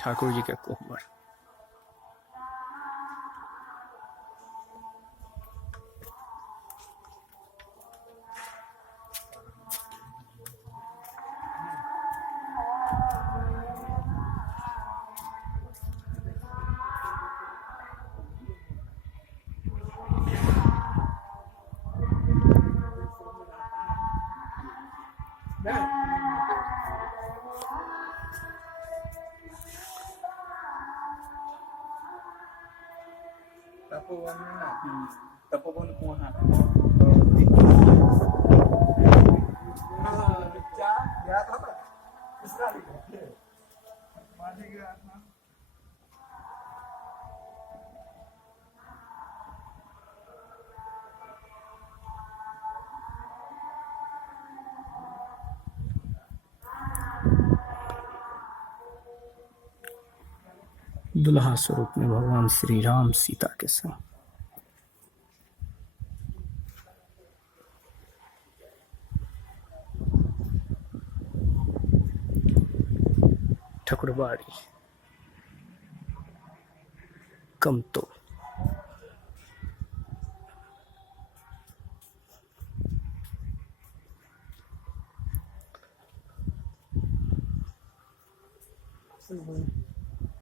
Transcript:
ठाकुर जी के कोहबर। तपोवन में ना तपोवन कुआं बच्चा गया था ना दूसरा माने गया था दुल्हा स्वरूप में भगवान श्री राम सीता के संग। ठकुरबाड़ी कमतो। तो